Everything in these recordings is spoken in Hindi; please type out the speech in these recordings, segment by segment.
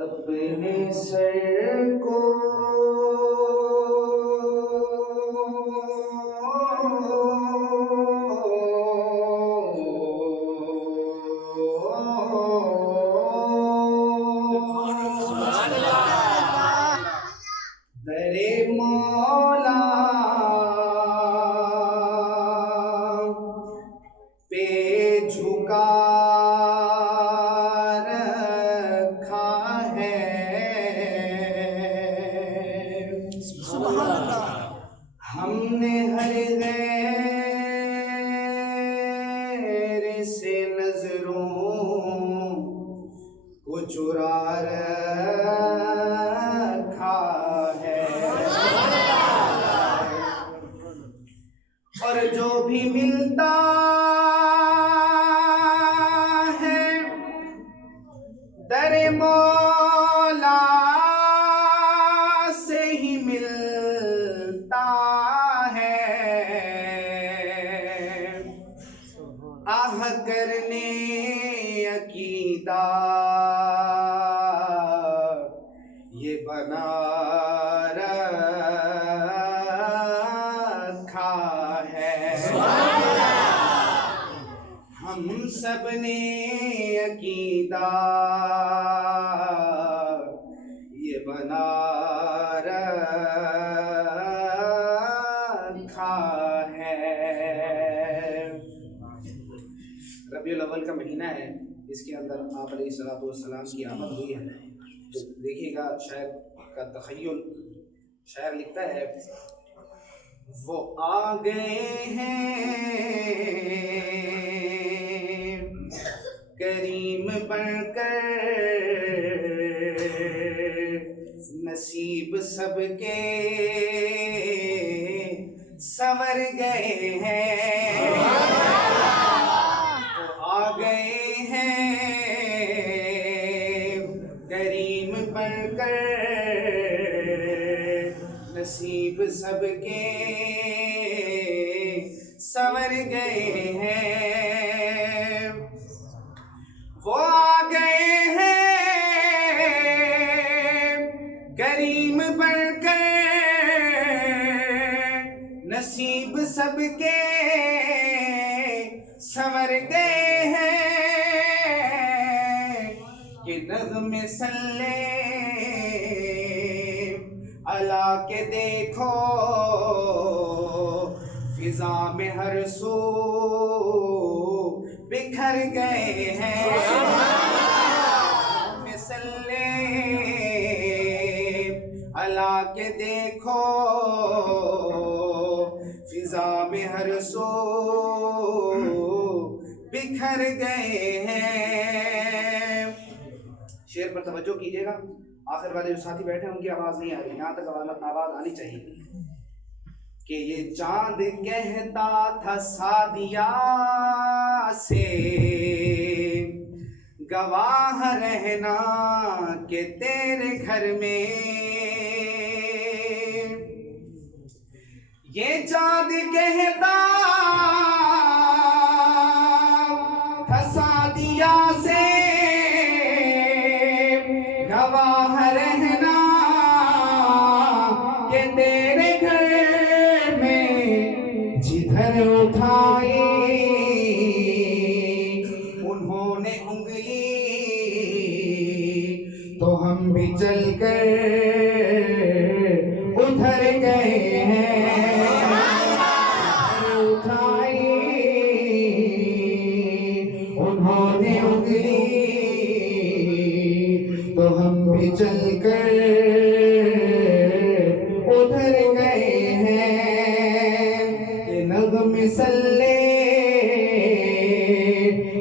अपने सर को दरे मौला पे झुका रखा है। हमने हर गैर से नजरों को चुरा रखा है। और जो भी मिलता है दरे मौला से ही मिलता है। आह करने अकीदा ये बना रखा है। हम सब ने अकीदा ये बना रखा है। रबीउल अव्वल का महीना है, इसके अंदर आप अलैहिस्सलातु वस्सलाम की आमद हुई है। तो देखिएगा शायर का तखय्युल, शायर लिखता है वो आ गए हैं करीम बनकर, नसीब सबके संवर गए हैं। वो आ गए हैं करीम बनकर, नसीब सबके संवर गए हैं। वो आ गए हैं करीम बनकर, नसीब सबके संवर गए हैं। कि नग़्मे सल्ले अला के देखो फिजा में हर सू बिखर गए हैं। मिसल्ले अला के देखो फिजा में हर सू बिखर गए हैं। शेर पर तवज्जो कीजिएगा। आखिर वाले जो साथी बैठे हैं उनकी आवाज नहीं आ रही, यहाँ तक आवाज आनी चाहिए। कि ये चांद कहता था सादिया से गवाह रहना कि तेरे घर में, ये चांद कहता था सादिया से गवाह रहना कि तेरे घर में जिधर उठाई उन्होंने उंगली तो हम भी चल कर उधर गए हैं। उठाई उन्होंने उंगली तो हम भी चल कर उधर गए हैं। ये नग़्मे सल्ले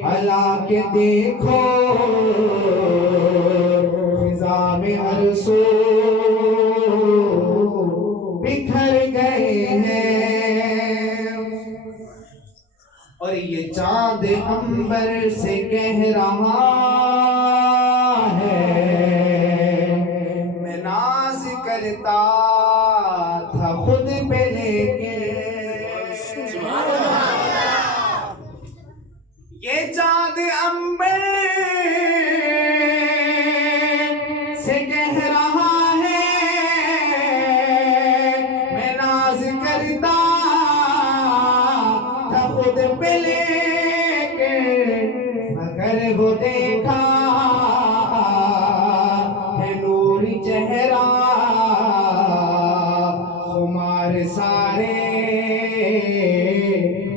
अला के देखो फिजा में हर सू बिखर गए हैं। और ये चाँद अंबर से कह रहा है मैं नाज करता था खुद पे लेके। ये चाँद अंबर अगर वो देखा है नूरी चेहरा, खुमार सारे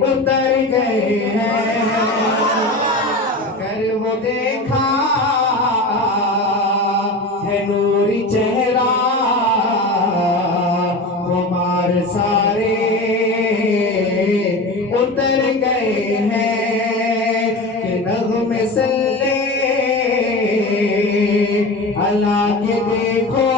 उतर गए हैं। अगर वो देखा है नूरी चेहरा, खुमार सारे उतर गए हैं। कि नग़्मे सल्ले अला के देखो